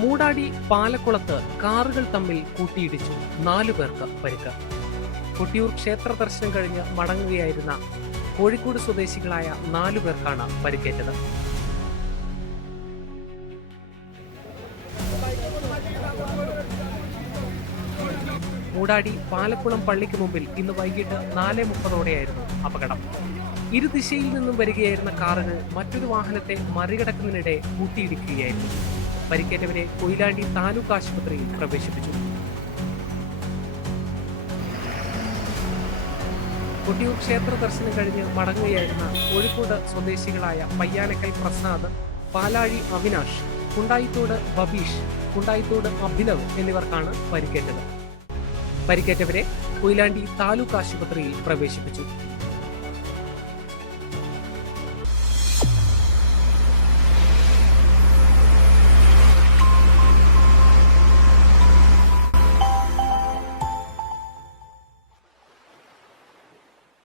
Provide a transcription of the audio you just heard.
മൂടാടി പാലക്കുളത്ത് കാറുകൾ തമ്മിൽ കൂട്ടിയിടിച്ചു 4 പേർക്ക് പരിക്ക്. കൊട്ടിയൂർ ക്ഷേത്ര ദർശനം കഴിഞ്ഞ് മടങ്ങുകയായിരുന്ന കോഴിക്കോട് സ്വദേശികളായ 4 പേർക്കാണ് പരിക്കേറ്റത്. മൂടാടി പാലക്കുളം പള്ളിക്ക് മുമ്പിൽ ഇന്ന് വൈകിട്ട് 4:30ഓടെയായിരുന്നു അപകടം. ഇരുദിശയിൽ നിന്നും വരികയായിരുന്ന കാറുകൾ മറ്റൊരു വാഹനത്തെ മറികടക്കുന്നതിനിടെ കൂട്ടിയിടിക്കുകയായിരുന്നു. പരിക്കേറ്റവരെ കൊയിലാണ്ടി താലൂക്ക് ആശുപത്രിയിൽ പ്രവേശിപ്പിച്ചു. കൊട്ടിയൂർ ക്ഷേത്ര ദർശനം കഴിഞ്ഞ് മടങ്ങുകയായിരുന്ന കോഴിക്കോട് സ്വദേശികളായ പയ്യാനക്കൽ പ്രസാദ്, പാലാഴി അവിനാഷ്, കുണ്ടായിത്തോട് ബബീഷ്, കുണ്ടായിത്തോട് അഭിനവ് എന്നിവർക്കാണ് പരിക്കേറ്റത്. പരിക്കേറ്റവരെ കൊയിലാണ്ടി താലൂക്ക് ആശുപത്രിയിൽ പ്രവേശിപ്പിച്ചു.